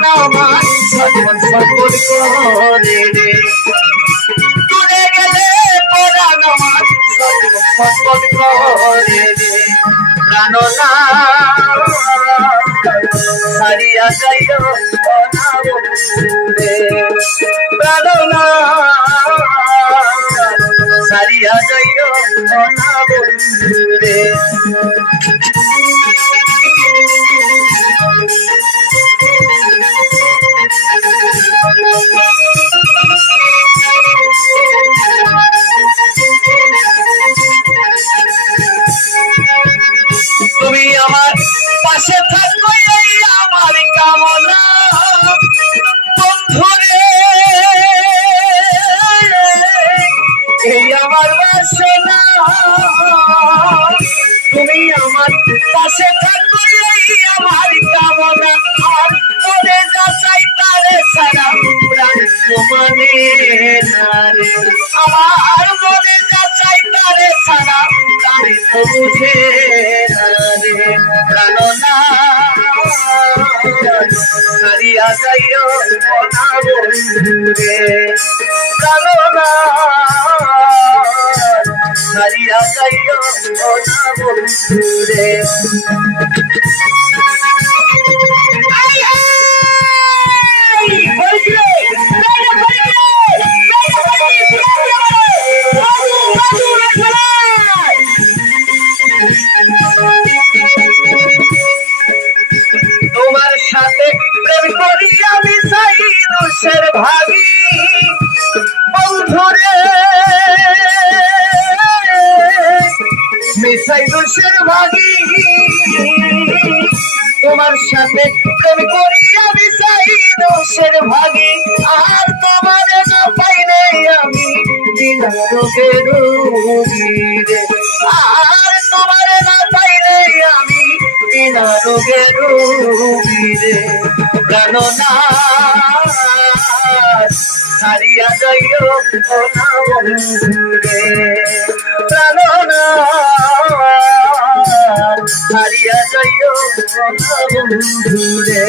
পরাণ আমার ছটফট ছটফট করে রে দূরে গেলে পরাণ আমার ছটফট ছটফট করে রে প্রাণনা হারিয়া যাইও না বন্ধুরে প্রাণনা হারিয়া যাইও না বন্ধুরে তুমি আমার পাশে থাকো এই আমার কামনা বন্ধুরে এই আমার বাসনা তুমি আমার পাশে থাকো এই আমার কামনা আর করে যাচাই তারে সারা প্রাণ মানে না রে আমার মনে যাচাই তারে সারা প্রাণে তো বুঝে না রে প্রাণনা হারিয়া যাইও না বন্ধুরে প্রাণনা হারিয়া যাইও না বন্ধুরে তোমার সাথে প্রেম করি আমি চাই দোষের ভাগী বন্ধুরে মিশাই দোষের ভাগী তোমার সাথে প্রেম করি আমি চাই দোষের ভাগী আর তোমার না পাইলে আমি বিনা রোগে রোগী রে আর তোমার না পাইলে আমি বিনা রোগে রোগী রে প্রাণনা হারিয়া যাইও না বন্ধুরে প্রাণনা হারিয়া যাইও না বন্ধুরে